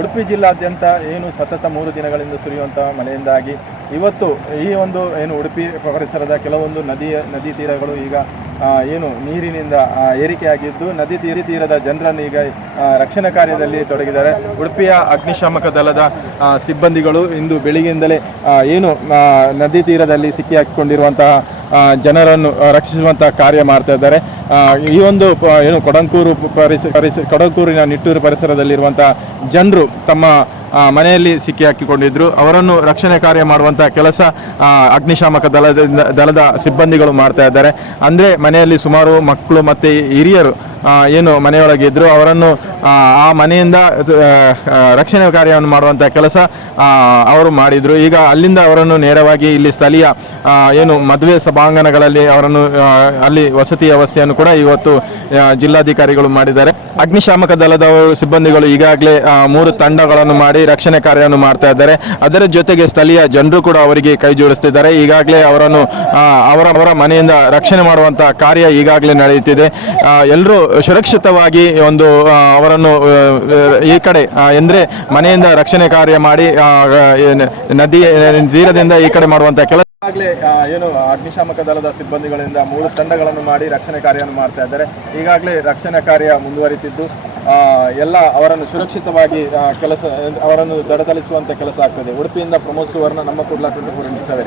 ಉಡುಪಿ ಜಿಲ್ಲಾದ್ಯಂತ ಏನು ಸತತ 3 ದಿನಗಳಿಂದ ಸುರಿಯುವಂತಹ ಮಳೆಯಿಂದಾಗಿ ಇವತ್ತು ಈ ಒಂದು ಏನು ಉಡುಪಿ ಪರಿಸರದ ಕೆಲವೊಂದು ನದಿ ತೀರಗಳು ಈಗ ಏನು ನೀರಿನಿಂದ ಏರಿಕೆಯಾಗಿದ್ದು ನದಿ ತೀರದ ಜನರನ್ನು ಈಗ ರಕ್ಷಣಾ ಕಾರ್ಯದಲ್ಲಿ ತೊಡಗಿದ್ದಾರೆ. ಉಡುಪಿಯ ಅಗ್ನಿಶಾಮಕ ದಳದ ಸಿಬ್ಬಂದಿಗಳು ಇಂದು ಬೆಳಿಗ್ಗೆಯಿಂದಲೇ ಏನು ನದಿ ತೀರದಲ್ಲಿ ಸಿಕ್ಕಿ ಹಾಕಿಕೊಂಡಿರುವಂತಹ ಜನರನ್ನು ರಕ್ಷಿಸುವಂತಹ ಕಾರ್ಯ ಮಾಡ್ತಾ ಇದ್ದಾರೆ. ಈ ಒಂದು ಏನು ಕೊಡಂಕೂರಿನ ನಿಟ್ಟೂರು ಪರಿಸರದಲ್ಲಿರುವಂತಹ ಜನರು ತಮ್ಮ ಮನೆಯಲ್ಲಿ ಸಿಕ್ಕಿ ಹಾಕಿಕೊಂಡಿದ್ರು. ಅವರನ್ನು ರಕ್ಷಣೆ ಕಾರ್ಯ ಮಾಡುವಂಥ ಕೆಲಸ ಅಗ್ನಿಶಾಮಕ ದಳದ ಸಿಬ್ಬಂದಿಗಳು ಮಾಡ್ತಾ ಇದ್ದಾರೆ. ಅಂದರೆ ಮನೆಯಲ್ಲಿ ಸುಮಾರು ಮಕ್ಕಳು ಮತ್ತು ಹಿರಿಯರು ಏನು ಮನೆಯೊಳಗಿದ್ರು ಅವರನ್ನು ಆ ಮನೆಯಿಂದ ರಕ್ಷಣೆ ಕಾರ್ಯವನ್ನು ಮಾಡುವಂಥ ಕೆಲಸ ಅವರು ಮಾಡಿದರು. ಈಗ ಅಲ್ಲಿಂದ ಅವರನ್ನು ನೇರವಾಗಿ ಇಲ್ಲಿ ಸ್ಥಳೀಯ ಏನು ಮದುವೆ ಸಭಾಂಗಣಗಳಲ್ಲಿ ಅವರನ್ನು ಅಲ್ಲಿ ವಸತಿ ವ್ಯವಸ್ಥೆಯನ್ನು ಕೂಡ ಇವತ್ತು ಜಿಲ್ಲಾಧಿಕಾರಿಗಳು ಮಾಡಿದ್ದಾರೆ. ಅಗ್ನಿಶಾಮಕ ದಳದ ಸಿಬ್ಬಂದಿಗಳು ಈಗಾಗಲೇ 3 ತಂಡಗಳನ್ನು ಮಾಡಿ ರಕ್ಷಣೆ ಕಾರ್ಯವನ್ನು ಮಾಡ್ತಾ ಇದ್ದಾರೆ. ಅದರ ಜೊತೆಗೆ ಸ್ಥಳೀಯ ಜನರು ಕೂಡ ಅವರಿಗೆ ಕೈ ಜೋಡಿಸ್ತಿದ್ದಾರೆ. ಈಗಾಗಲೇ ಅವರನ್ನು ಅವರ ಮನೆಯಿಂದ ರಕ್ಷಣೆ ಮಾಡುವಂಥ ಕಾರ್ಯ ಈಗಾಗಲೇ ನಡೆಯುತ್ತಿದೆ. ಎಲ್ಲರೂ ಸುರಕ್ಷಿತವಾಗಿ ಒಂದು ಅವರನ್ನು ಈ ಕಡೆ ಅಂದರೆ ಮನೆಯಿಂದ ರಕ್ಷಣೆ ಕಾರ್ಯ ಮಾಡಿ ನದಿ ತೀರದಿಂದ ಈ ಕಡೆ ಮಾಡುವಂಥ ಕೆಲಸ ಈಗಾಗಲೇ ಏನು ಅಗ್ನಿಶಾಮಕ ದಳದ ಸಿಬ್ಬಂದಿಗಳಿಂದ 3 ತಂಡಗಳನ್ನು ಮಾಡಿ ರಕ್ಷಣೆ ಕಾರ್ಯವನ್ನು ಮಾಡ್ತಾ ಇದ್ದಾರೆ. ಈಗಾಗಲೇ ರಕ್ಷಣಾ ಕಾರ್ಯ ಮುಂದುವರಿತಿದ್ದು ಎಲ್ಲ ಅವರನ್ನು ಸುರಕ್ಷಿತವಾಗಿ ಅವರನ್ನು ದಡತಲಿಸುವಂಥ ಕೆಲಸ ಆಗ್ತದೆ. ಉಡುಪಿಯಿಂದ ಪ್ರಮೋದ್ ಸುವರ್ಣ, ನಮ್ಮ ಕುಡ್ಲ 24/7.